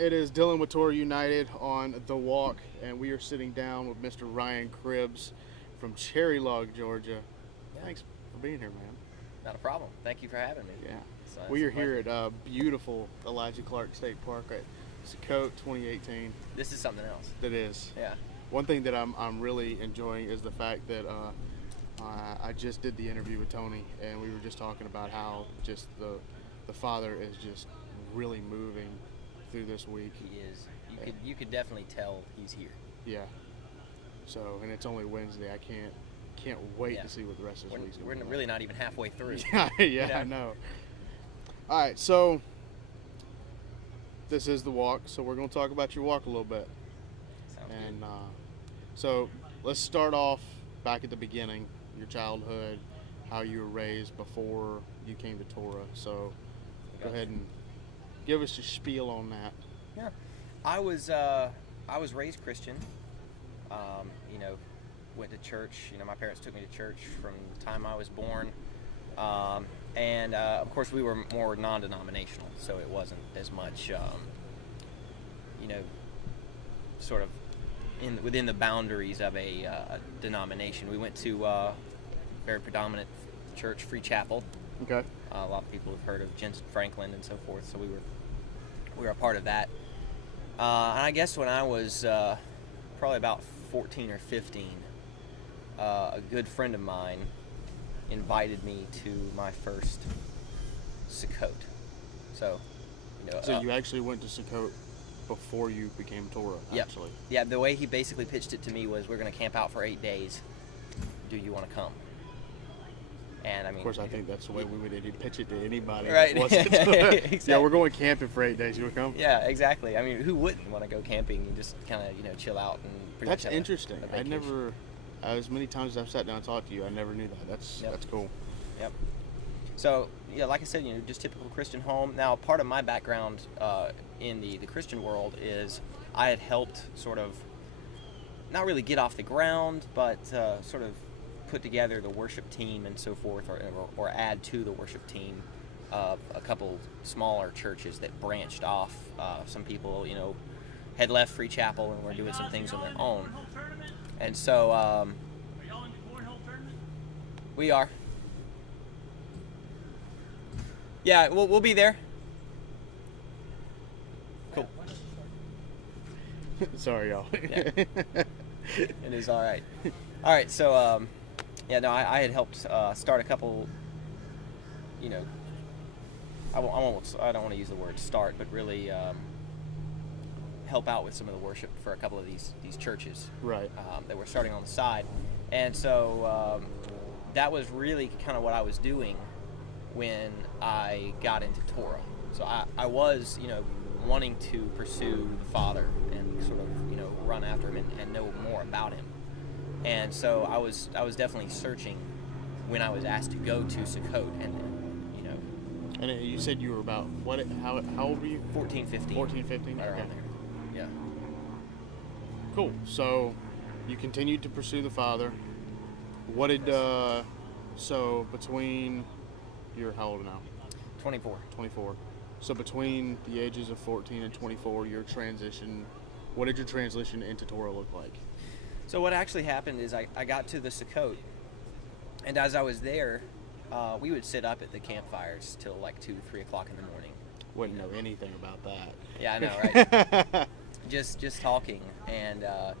It is Dylan with Torah United on The Walk, and we are sitting down with Mr. Ryan Cribbs from Cherry Log, Georgia. Yeah. Thanks for being here, man. Not a problem. Thank you for having me. Yeah. So We it's are a pleasure. here at beautiful Elijah Clark State Park at Sukkot 2018. This is something else. That is. Yeah. One thing that I'm really enjoying is the fact that I just did the interview with Tony, and we were just talking about how just the father is just really moving through this week. He is. You could definitely tell he's here. Yeah. So, and it's only Wednesday. I can't wait Yeah. to see what the rest of this week's We're going to be. really not even halfway through. Yeah, I know. All right, so this is The Walk, so we're going to talk about your walk a little bit. Sounds And so let's start off back at the beginning, your childhood, how you were raised before you came to Torah. So go ahead and give us a spiel on that. Yeah. I was raised Christian. Went to church. My parents took me to church from the time I was born. And of course we were more non-denominational, so it wasn't as much, sort of within the boundaries of a denomination. We went to a very predominant church, Free Chapel. Okay. A lot of people have heard of Jensen Franklin and so forth, so we were a part of that. And I guess when I was probably about 14 or 15, a good friend of mine invited me to my first Sukkot. So, So you actually went to Sukkot before you became Torah, Yep. actually. Yeah, the way he basically pitched it to me was, we're going to camp out for 8 days. Do you want to come? And I mean, Of course, I think that's the way we would pitch it to anybody. Right. That wasn't Exactly. Yeah, we're going camping for 8 days. You want to come? Yeah, exactly. I mean, who wouldn't want to go camping and just kind of, chill out and pretty That's much have interesting. a I vacation. never, as many times as I've sat down and talked to you, I never knew that. That's cool. Yep. So, like I said, just typical Christian home. Now, part of my background in the Christian world is I had helped sort of, not really get off the ground, but sort of put together the worship team and so forth, or add to the worship team of a couple smaller churches that branched off. Some people, had left Free Chapel and were doing some things on their own. And so we are. Yeah, we'll be there. Cool. Sorry, y'all. Yeah. It is all right. All right, so I had helped start a couple. I don't want to use the word start, but really help out with some of the worship for a couple of these churches. Right. That were starting on the side, and so that was really kind of what I was doing when I got into Torah. So I was, wanting to pursue the Father and sort of, run after him and know more about him. And so I was definitely searching when I was asked to go to Sukkot, and And you said you were about, how old were you? 14, 15. 14, 15? Right Okay. around there. Yeah. Cool. So you continued to pursue the Father. What did, so between, you're how old now? 24. 24. So between the ages of 14 and 24, your transition, what did your transition into Torah look like? So what actually happened is I got to the Sukkot, and as I was there, we would sit up at the campfires till like 2, 3 o'clock in the morning. Wouldn't know anything about that. Yeah, I know, right? just talking, and a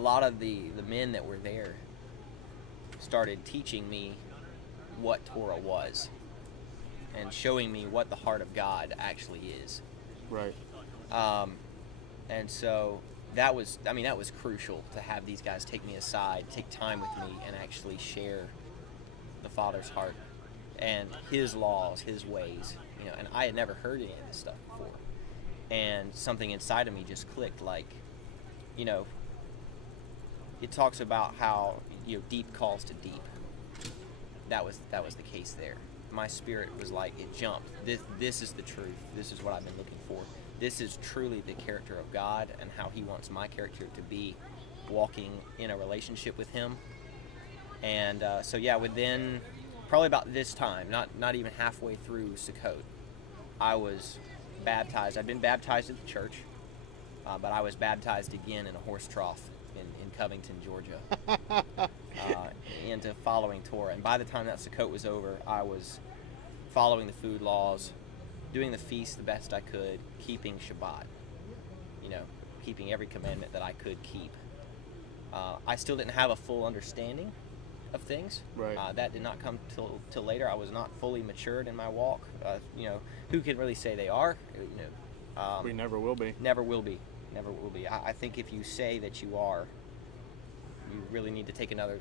lot of the men that were there started teaching me what Torah was and showing me what the heart of God actually is. Right. And so that was crucial to have these guys take me aside, take time with me, and actually share the Father's heart and his laws, his ways, and I had never heard any of this stuff before. And something inside of me just clicked, like, it talks about how, deep calls to deep. That was the case there. My spirit was like, it jumped. This is the truth. This is what I've been looking for. This is truly the character of God and how he wants my character to be, walking in a relationship with him. And so within probably about this time, not even halfway through Sukkot, I was baptized. I'd been baptized at the church, but I was baptized again in a horse trough in Covington, Georgia, into following Torah. And by the time that Sukkot was over, I was following the food laws, doing the feast the best I could, keeping Shabbat, keeping every commandment that I could keep. I still didn't have a full understanding of things. Right. That did not come till later. I was not fully matured in my walk. Who can really say they are? We never will be. Never will be. Never will be. I think if you say that you are, you really need to take another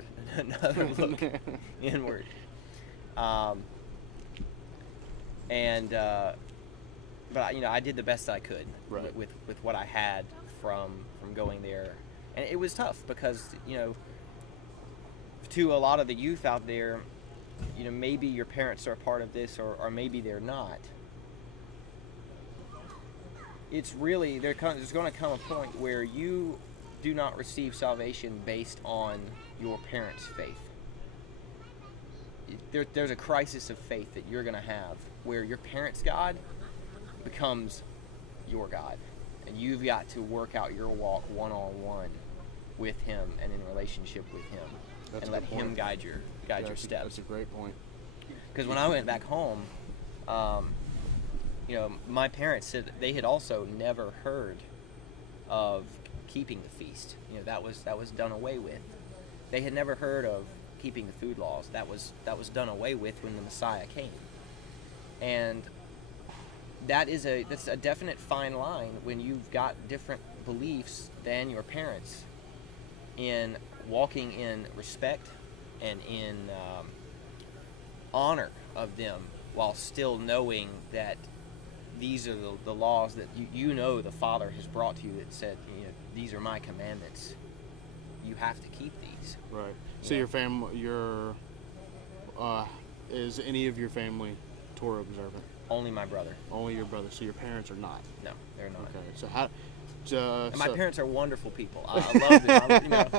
look inward. But I did the best I could Right. with what I had from going there, and it was tough because to a lot of the youth out there, maybe your parents are a part of this or maybe they're not. It's really there's going to come a point where you do not receive salvation based on your parents' faith. There's a crisis of faith that you're going to have where your parents' God becomes your God, and you've got to work out your walk one-on-one with Him and in relationship with Him. That's And a let good Him point. guide your steps. That's a great point. Because when I went back home, my parents said that they had also never heard of keeping the feast. That was done away with. They had never heard of keeping the food laws. That was done away with when the Messiah came. And that's a definite fine line when you've got different beliefs than your parents in walking in respect and in honor of them, while still knowing that these are the laws that the Father has brought to you that said, these are my commandments. You have to keep these. Right. So your family, is any of your family Torah observant? Only my brother. Only your brother. So your parents are not. No, they're not. Okay. So how? And my parents are wonderful people. I love them.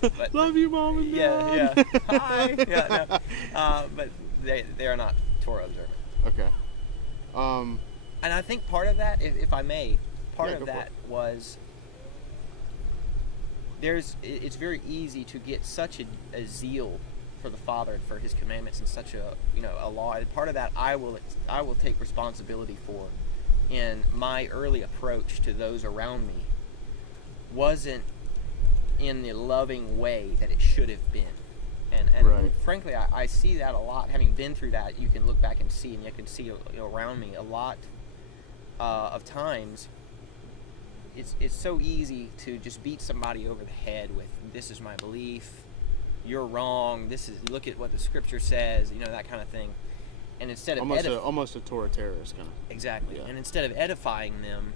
But, love you, Mom and Dad. Yeah. Hi. Yeah. No. But they are not Torah observant. Okay. And I think part of that, if I may, Go of for that it. was it's very easy to get such a zeal for the Father and for His commandments and such a law. And part of that I will take responsibility for. In my early approach to those around me wasn't in the loving way that it should have been. And Right. frankly, I see that a lot. Having been through that, you can look back and see, and you can see around me a lot of times. It's so easy to just beat somebody over the head with, this is my belief, you're wrong, look at what the Scripture says, that kind of thing. And instead of almost a Torah terrorist kind of. Exactly. Yeah. And instead of edifying them,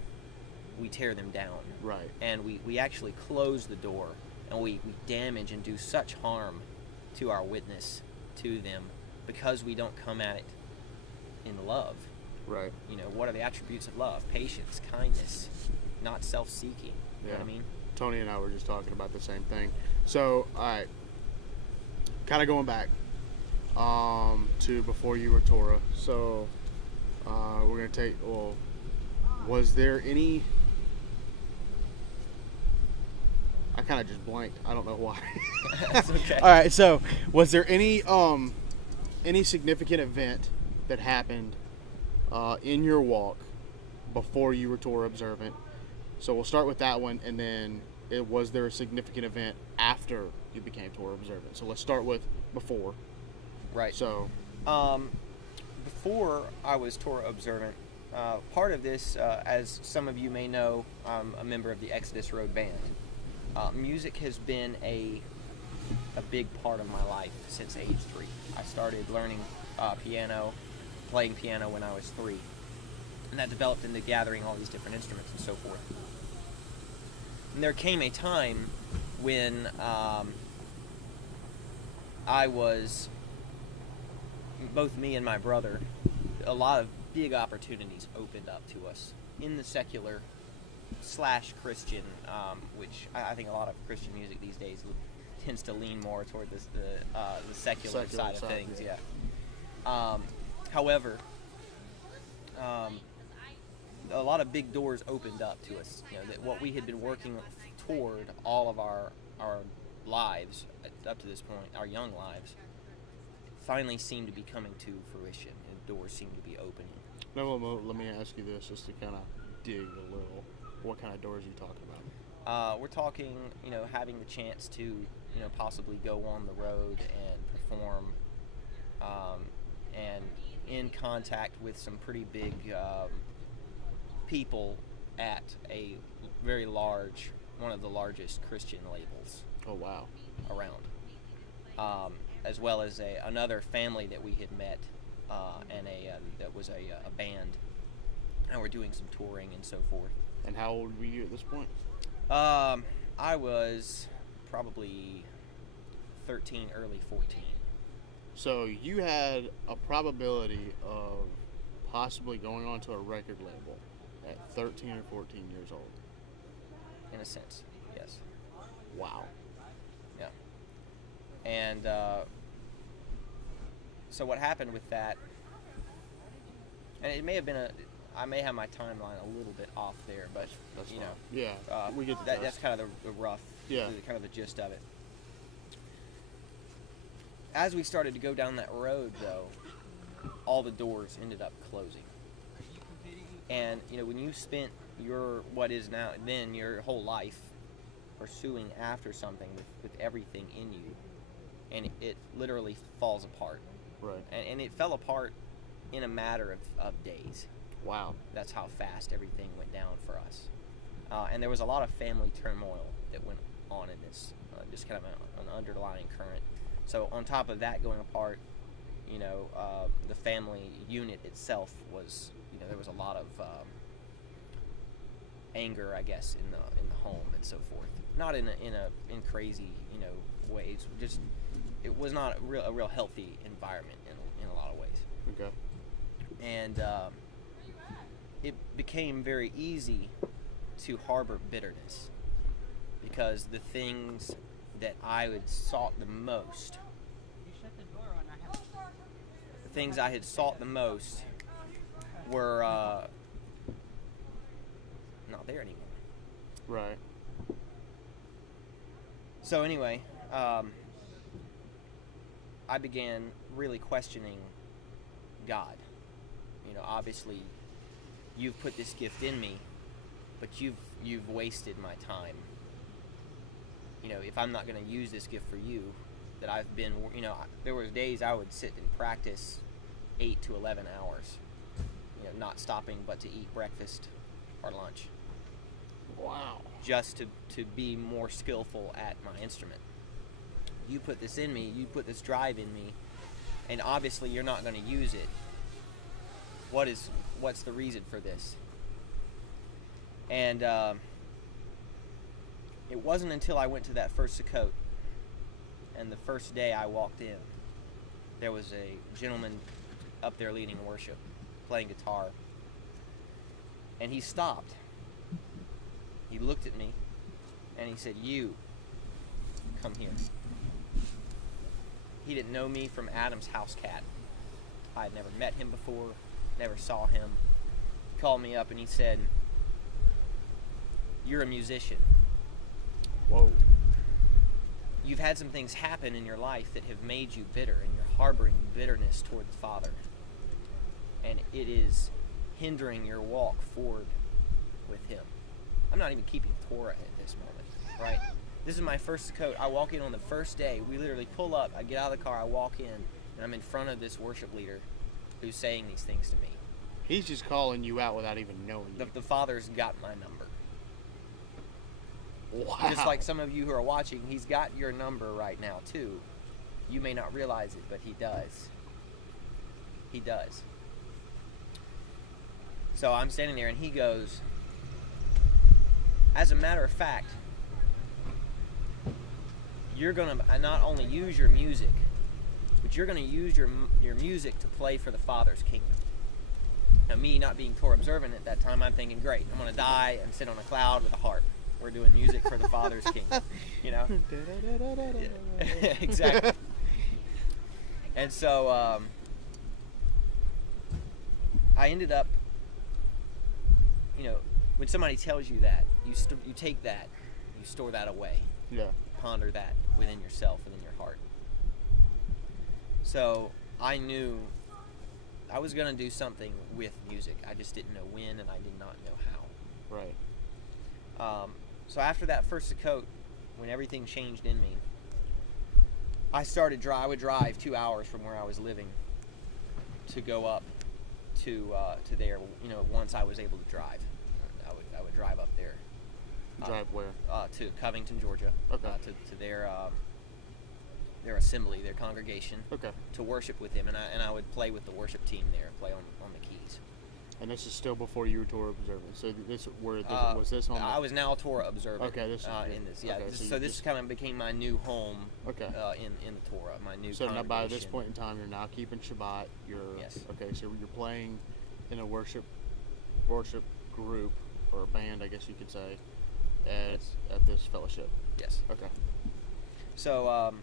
we tear them down. Right. And we actually close the door, and we damage and do such harm to our witness to them because we don't come at it in love. Right. What are the attributes of love? Patience, kindness, not self-seeking. You know what I mean? Tony and I were just talking about the same thing. So, all right, kind of going back to before you were Torah. So, we're going to was there any... I kind of just blanked. I don't know why. That's okay. All right, so was there any significant event that happened in your walk before you were Torah observant? So we'll start with that one, and then was there a significant event after you became Torah observant? So let's start with before. Right. So, before I was Torah observant, part of this, as some of you may know, I'm a member of the Exodus Road Band. Music has been a big part of my life since age 3. I started learning playing piano when I was 3. And that developed into gathering all these different instruments and so forth. And there came a time when both me and my brother, a lot of big opportunities opened up to us in the secular / Christian, which I think a lot of Christian music these days tends to lean more toward the secular side of things. Yeah. However, a lot of big doors opened up to us. That what we had been working toward all of our lives up to this point, our young lives, finally seemed to be coming to fruition, and doors seemed to be opening. Now, let me ask you this, just to kind of dig a little. What kind of doors are you talking about? We're talking, having the chance to, possibly go on the road and perform, and in contact with some pretty big people at a very large, one of the largest Christian labels. Oh, wow. Around, as well as another family that we had met, and that was a band, and we're doing some touring and so forth. And how old were you at this point? I was probably 13, early 14. So you had a probability of possibly going onto a record label at 13 or 14 years old. In a sense, yes. Wow. Yeah. And so what happened with that, and it may have been I may have my timeline a little bit off there, but that's you fine. know, Yeah, we get the that's kind of the rough, yeah, kind of the gist of it. As we started to go down that road, though, all the doors ended up closing. And when you spent what is now then your whole life pursuing after something with everything in you, and it literally falls apart. Right. And it fell apart in a matter of days. Wow. That's how fast everything went down for us. And there was a lot of family turmoil that went on in this, just kind of an underlying current. So on top of that going apart, the family unit itself was, there was a lot of anger, I guess, in the home and so forth. Not in crazy, ways. Just it was not a real healthy environment in a lot of ways. Okay. And it became very easy to harbor bitterness because the things that I had sought the most, were not there anymore. Right. So anyway, I began really questioning God. Obviously, you've put this gift in me, but you've wasted my time. If I'm not going to use this gift for you, that I've been, there was days I would sit and practice 8 to 11 hours, not stopping but to eat breakfast or lunch. Wow. Just to be more skillful at my instrument. You put this in me, you put this drive in me, and obviously you're not going to use it. What's the reason for this? And it wasn't until I went to that first Sukkot, and the first day I walked in, there was a gentleman up there leading worship, playing guitar, and he stopped. He looked at me, and he said, "You, come here." He didn't know me from Adam's house cat. I had never met him before, never saw him. He called me up and he said, "You're a musician. Whoa. You've had some things happen in your life that have made you bitter, and you're harboring bitterness toward the Father. And it is hindering your walk forward with Him." I'm not even keeping Torah at this moment, right? This is my first Sukkot. I walk in on the first day. We literally pull up. I get out of the car. I walk in, and I'm in front of this worship leader who's saying these things to me. He's just calling you out without even knowing you. The Father's got my number. Wow. Just like some of you who are watching, He's got your number right now, too. You may not realize it, but He does. He does. So I'm standing there, and He goes, "As a matter of fact, you're going to not only use your music, but you're going to use your music to play for the Father's kingdom." Now, me not being Torah observant at that time, I'm thinking, great, I'm going to die and sit on a cloud with a harp. We're doing music for the Father's kingdom, Exactly. And so I ended up when somebody tells you that, you take that, you store that away, Yeah. ponder that within yourself, within your heart. So I knew I was going to do something with music. I just didn't know when, and I did not know how. Right. So after that first Sukkot, when everything changed in me, I would drive 2 hours from where I was living to go up to there. Once I was able to drive, I would drive up there. Drive where? To Covington, Georgia. Okay. To their assembly, their congregation. Okay. To worship with him, and I would play with the worship team there, play on the keys. And this is still before you were Torah observant. So was this on? I was now a Torah observant. Okay, this is in this. Yeah. okay, So this kind of became my new home. Okay. In the Torah, my new. So now by this congregation. point in time, you're now keeping Shabbat. Yes. Okay. So you're playing in a worship group or band, I guess you could say, at this fellowship. Yes. Okay. So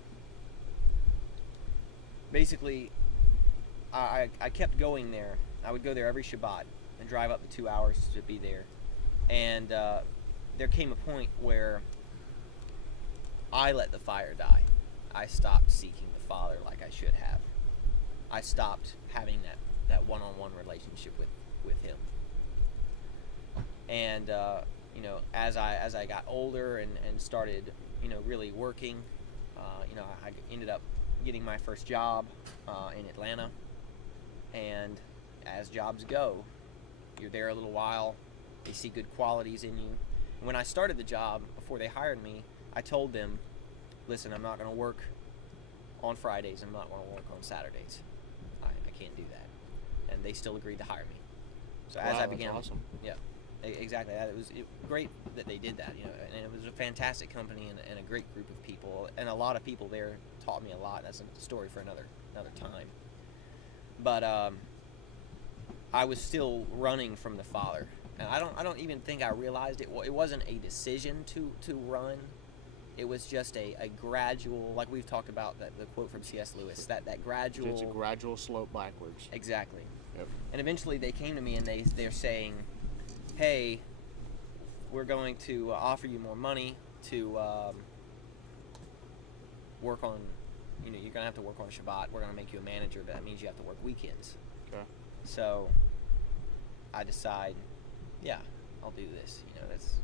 basically, I kept going there. I would go there every Shabbat and drive up the 2 hours to be there. And there came a point where I let the fire die. I stopped seeking the Father like I should have. I stopped having that one-on-one relationship with Him. And as I got older and started really working, I ended up getting my first job in Atlanta. And as jobs go, you're there a little while, they see good qualities in you. And when I started the job, before they hired me, I told them, listen, I'm not going to work on Fridays, I'm not going to work on Saturdays. I can't do that. And they still agreed to hire me. So as I began, that's awesome. Yeah, exactly. It was great that they did that, and it was a fantastic company and a great group of people, and a lot of people there taught me a lot. That's a story for another time. But I was still running from the Father, and I don't even think I realized it. It wasn't a decision to run. It was just a gradual, like we've talked about, the quote from C.S. Lewis, that gradual. It's a gradual slope backwards. Exactly. Yep. And eventually they came to me and they're saying, hey, we're going to offer you more money to work on, you're going to have to work on Shabbat. We're going to make you a manager, but that means you have to work weekends. Okay. So I decide, yeah, I'll do this. This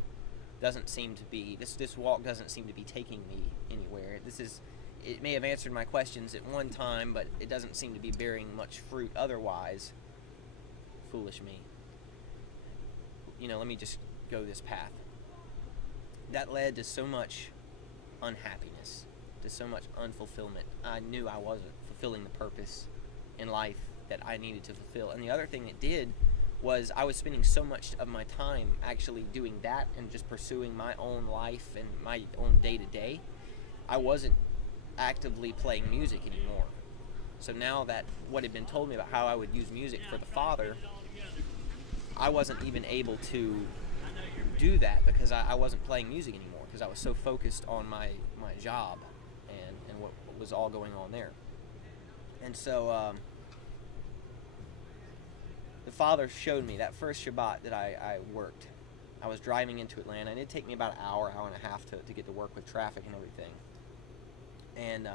doesn't seem to be, this walk doesn't seem to be taking me anywhere. It may have answered my questions at one time, but it doesn't seem to be bearing much fruit otherwise. Foolish me. Let me just go this path. That led to so much unhappiness, to so much unfulfillment. I knew I wasn't fulfilling the purpose in life that I needed to fulfill. And the other thing it did was I was spending so much of my time actually doing that and just pursuing my own life and my own day-to-day. I wasn't actively playing music anymore. So now that what had been told me about how I would use music for the Father, I wasn't even able to do that because I wasn't playing music anymore because I was so focused on my job and what was all going on there. And so the Father showed me that first Shabbat that I worked. I was driving into Atlanta, and it'd take me about an hour and a half to get to work with traffic and everything. And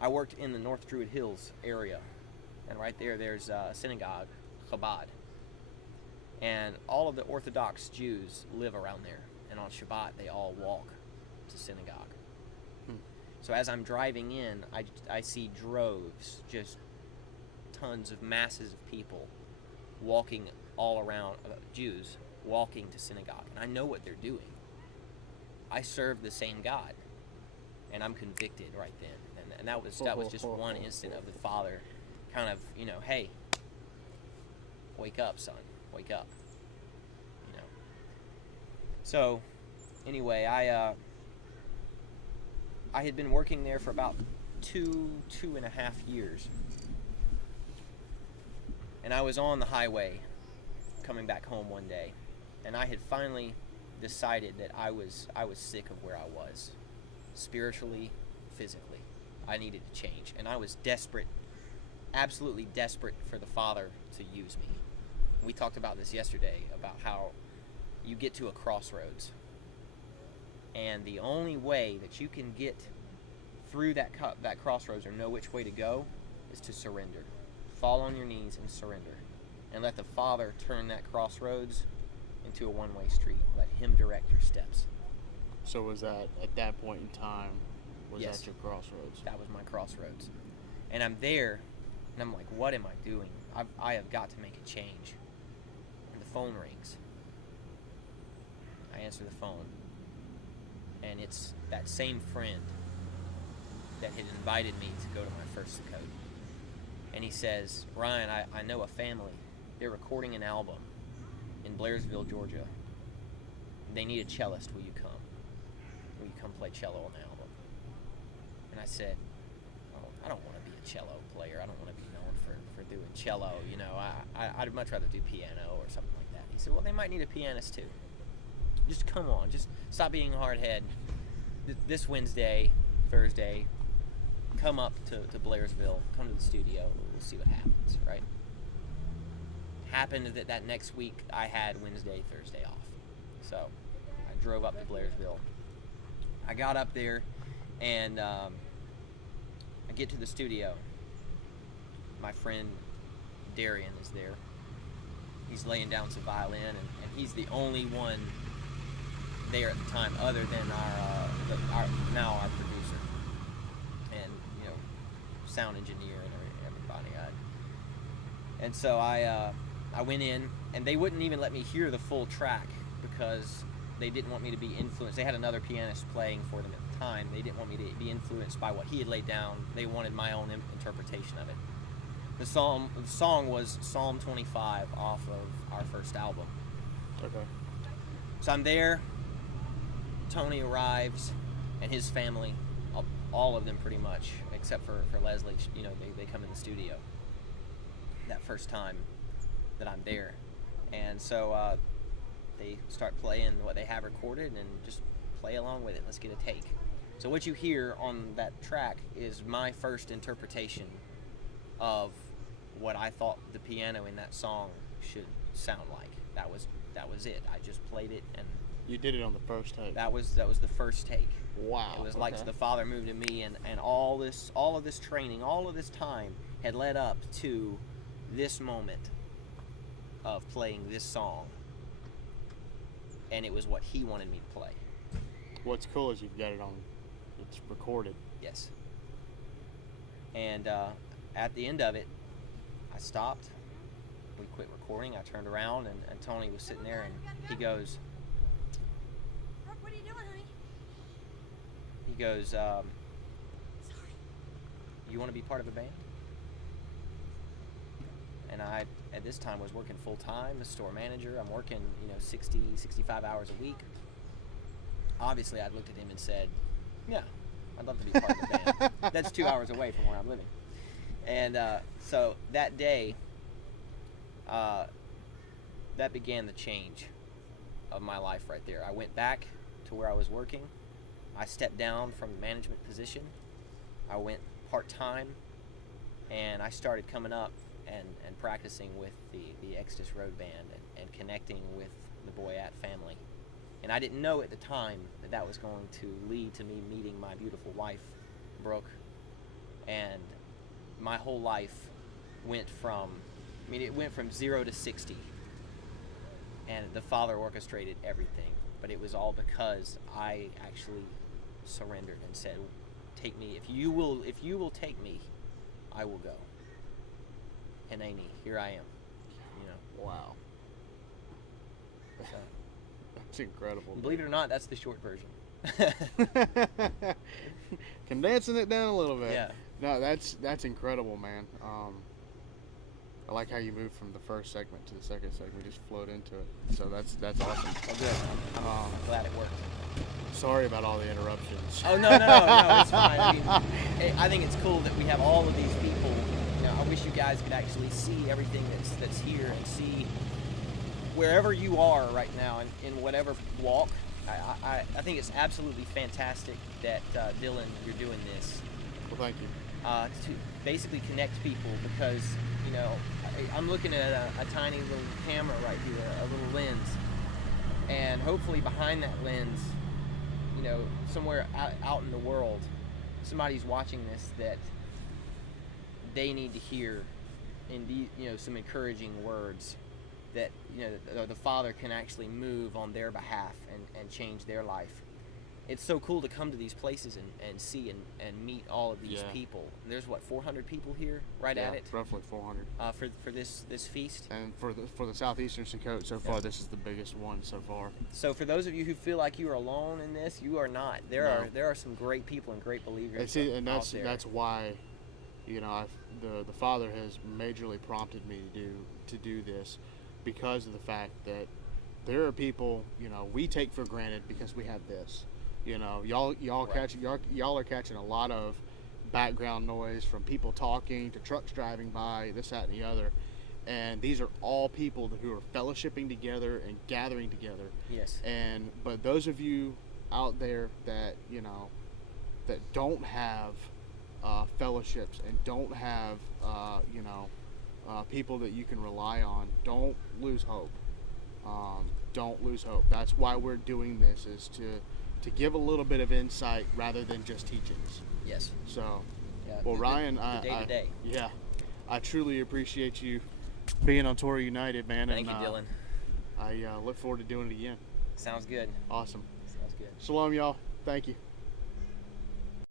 I worked in the North Druid Hills area, and right there's a synagogue, Chabad. And all of the Orthodox Jews live around there, and on Shabbat they all walk to synagogue. So as I'm driving in, I see droves, just tons of masses of people walking all around, Jews walking to synagogue. And I know what they're doing. I serve the same God. And I'm convicted right then. And that was just one instant of the Father kind of, hey, wake up, son. Wake up. So, anyway, I had been working there for about two and a half years. And I was on the highway coming back home one day, and I had finally decided that I was sick of where I was, spiritually, physically. I needed to change, and I was desperate, absolutely desperate for the Father to use me. we talked about this yesterday, about how you get to a crossroads. And the only way that you can get through that crossroads or know which way to go is to surrender. Fall on your knees and surrender. And let the Father turn that crossroads into a one-way street. Let Him direct your steps. So was that, at that point in time, was Yes. that your crossroads? That was my crossroads. And I'm there, and I'm like, what am I doing? I have got to make a change. And the phone rings. I answer the phone. And it's that same friend that had invited me to go to my first Sukkot. And he says, Ryan, I know a family. They're recording an album in Blairsville, Georgia. They need a cellist. Will you come? Will you come play cello on the album? And I said, oh, I don't want to be a cello player. I don't want to be known for doing cello. You know, I'd much rather do piano or something like that. He said, well, they might need a pianist too. Just come on. Just stop being a hard head. This Wednesday, Thursday, come up to Blairsville. Come to the studio. We'll see what happens, right? Happened that next week I had Wednesday, Thursday off. So I drove up to Blairsville. I got up there and I get to the studio. My friend Darian is there. He's laying down some violin, and he's the only one there at the time other than our producer and, you know, sound engineer and everybody. And so I went in, and they wouldn't even let me hear the full track because they didn't want me to be influenced. They had another pianist playing for them at the time. They didn't want me to be influenced by what he had laid down. They wanted my own interpretation of it. The song was Psalm 25 off of our first album. Okay. So I'm there. Tony arrives, and his family, all of them pretty much, except for Leslie. You know, they come in the studio that first time that I'm there. And so they start playing what they have recorded and just play along with it. Let's get a take. So what you hear on that track is my first interpretation of what I thought the piano in that song should sound like. That was it. I just played it, and You did it on the first take. that was the first take. Wow. It was like okay. the Father moved in me, and all of this training, all of this time had led up to this moment of playing this song, and it was what He wanted me to play. What's cool is you've got it on, it's recorded. Yes. And at the end of it, I stopped. We quit recording. I turned around, and Tony was sitting there, and he goes, Brooke, what are you doing, honey? he goes, Sorry. you want to be part of a band? And I, at this time, was working full-time as store manager. I'm working, 60, 65 hours a week. Obviously, I looked at him and said, yeah, I'd love to be part of the band. That's 2 hours away from where I'm living. And so that day, that began the change of my life right there. I went back to where I was working. I stepped down from the management position. I went part-time, and I started coming up and practicing with the Exodus Road Band and connecting with the Boyat family. And I didn't know at the time that was going to lead to me meeting my beautiful wife, Brooke. And my whole life went from 0 to 60. And the Father orchestrated everything. But it was all because I actually surrendered and said, take me, if you will take me, I will go. And Amy, here I am. Wow. So, That's incredible. believe it or not, that's the short version. Condensing it down a little bit. Yeah. No, that's incredible, man. I like how you moved from the first segment to the second segment. Just flowed into it. So that's awesome. Oh, good. I'm glad it worked. Sorry about all the interruptions. Oh, no, it's fine. I mean, I think it's cool that we have all of these people. I wish you guys could actually see everything that's here and see wherever you are right now in whatever walk. I think it's absolutely fantastic that, Dylan, you're doing this. Well, thank you. To basically connect people because, I'm looking at a tiny little camera right here, a little lens, and hopefully behind that lens, somewhere out in the world, somebody's watching this that they need to hear in some encouraging words that the Father can actually move on their behalf and change their life. It's so cool to come to these places and see and meet all of these people. There's 400 people here at it. Roughly 400. For this feast. And for the Southeastern Dakota so far, this is the biggest one so far. So for those of you who feel like you are alone in this, you are not. There are some great people and great believers and out there. that's why, the Father has majorly prompted me to do this, because of the fact that there are people we take for granted because we have this. Y'all are catching a lot of background noise from people talking to trucks driving by, this, that, and the other. And these are all people who are fellowshipping together and gathering together. Yes. But those of you out there that that don't have fellowships and don't have people that you can rely on, don't lose hope. Don't lose hope. That's why we're doing this, is to give a little bit of insight rather than just teachings. Yes. So, yeah, well, Ryan, the day-to-day. I truly appreciate you being on Torah United, man. Thank you, Dylan. I look forward to doing it again. Sounds good. Awesome. Sounds good. Shalom, y'all. Thank you.